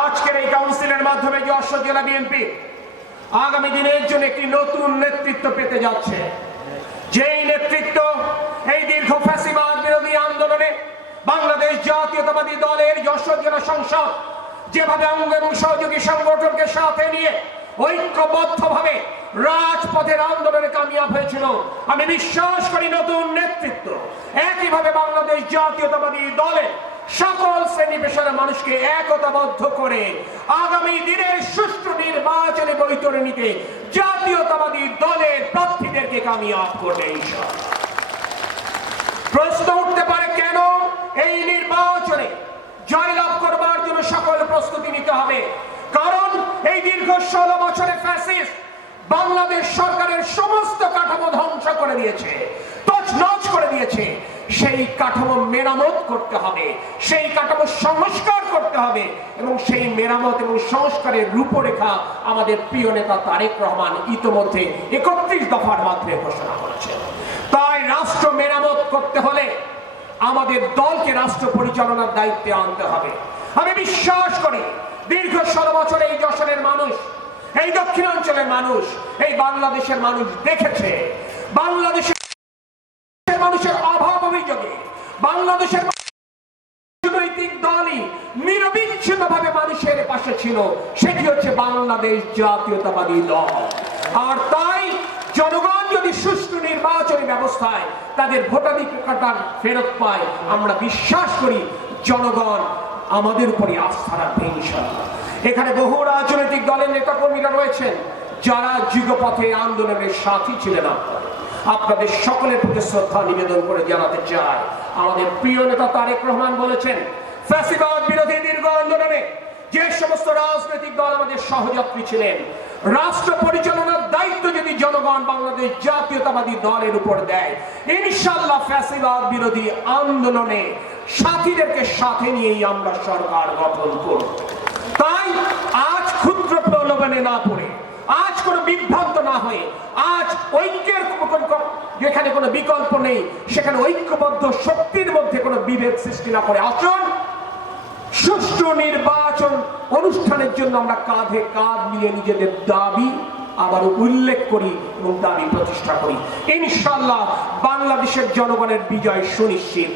আজকের এই কাউন্সিলের মাধ্যমে যশোর জেলা বিএনপি আগামী দিনের জন্য একটি নতুন নেতৃত্ব পেতে যাচ্ছে। যেই নেতৃত্ব এই দীর্ঘ ফ্যাসিবাদ বিরোধী আন্দোলনে বাংলাদেশ জাতীয়তাবাদী দলের যশোর জেলা সংসদ যেভাবে অঙ্গ এবং সহযোগী সংগঠনকে সাথে নিয়ে ঐক্যবদ্ধভাবে রাজপথের আন্দোলনে কামিয়াব হয়েছিল, আমি বিশ্বাস করি নতুন নেতৃত্ব একইভাবে বাংলাদেশ জাতীয়তাবাদী দলে সকল শ্রেণী পেশার মানুষকে একতাবদ্ধ করে আগামী দিনের সুষ্ঠু নির্বাচনে বৈতরণীতে জাতীয়তাবাদী দলের প্রার্থীদেরকে কামিয়াব করবে। প্রশ্ন উঠতে পারে, কেন এই নির্বাচনে জয়লাভ করবার জন্য সকল প্রস্তুতি নিতে হবে? কারণ এই দীর্ঘ 16 বছরে ফ্যাসিস্ট বাংলাদেশ সরকারের সমস্ত কাঠামো ধ্বংস করে দিয়েছে, তছনছ করে দিয়েছে। সেই কাঠামো মেরামত করতে হবে, সেই কাঠামো সংস্কার করতে হবে এবং সেই মেরামত এবং সংস্কারের রূপরেখা আমাদের প্রিয় নেতা তারেক রহমান ইতোমধ্যে 31 দফার মাধ্যমে ঘোষণা করেছেন। তাই রাষ্ট্র মেরামত করতে হলে আমাদের দলকে রাষ্ট্র পরিচালনার দায়িত্বে আনতে হবে। আমি বিশ্বাস করি দীর্ঘ 16 বছরে এই যশোরের মানুষ, এই দক্ষিণাঞ্চলের মানুষ, এই বাংলাদেশের মানুষ দেখেছে বাংলাদেশের মানুষের অভাব অভিযোগে বাংলাদেশের রাজনৈতিক দলই নিরবিচ্ছিন্নভাবে মানুষের পাশে ছিল, সেটি হচ্ছে বাংলাদেশ জাতীয়তাবাদী দল। আর তাই জনগণ যদি সুষ্ঠু নির্বাচনী ব্যবস্থায় তাদের ভোটাধিকার ফেরত পায়, আমরা বিশ্বাস করি জনগণ আমাদের উপরে আস্থা রাখবে ইনশাআল্লাহ। এখানে বহু রাজনৈতিক দলের নেতাকর্মীরা রয়েছেন যারা যুগপথে আন্দোলনের সাথী ছিলেন। আপনাদের সকলের প্রতি শ্রদ্ধা নিবেদন করে জানাতে চাই, আমাদের প্রিয় নেতা তারেক রহমান বলেছেন, ফ্যাসিবাদ বিরোধী দীর্ঘ আন্দোলনে যে সমস্ত রাজনৈতিক দল আমাদের সহযাত্রী ছিলেন, রাষ্ট্র পরিচালনার দায়িত্ব যদি জনগণ বাংলাদেশ জাতীয়তাবাদী দলের উপর দেয়, ইনশাআল্লাহ ফ্যাসিবাদ বিরোধী আন্দোলনে সাথীদেরকে সাথে নিয়েই আমরা সরকার গঠন করব। তাই আজ ক্ষুদ্র প্রলোভনে না পড়ে, আজ কোনো বিভ্রান্ত না হয়ে, আজ ঐক্যের যেখানে কোনো বিকল্প নেই সেখানে ঐক্যবদ্ধ শক্তির মধ্যে কোনো বিভেদ সৃষ্টি না করে আসুন সুষ্ঠু নির্বাচন অনুষ্ঠানের জন্য আমরা কাঁধে কাঁধ মিলিয়ে নিজেদের দাবি আবার উল্লেখ করি এবং দাবি প্রতিষ্ঠা করি। ইনশাআল্লাহ বাংলাদেশের জনগণের বিজয় সুনিশ্চিত।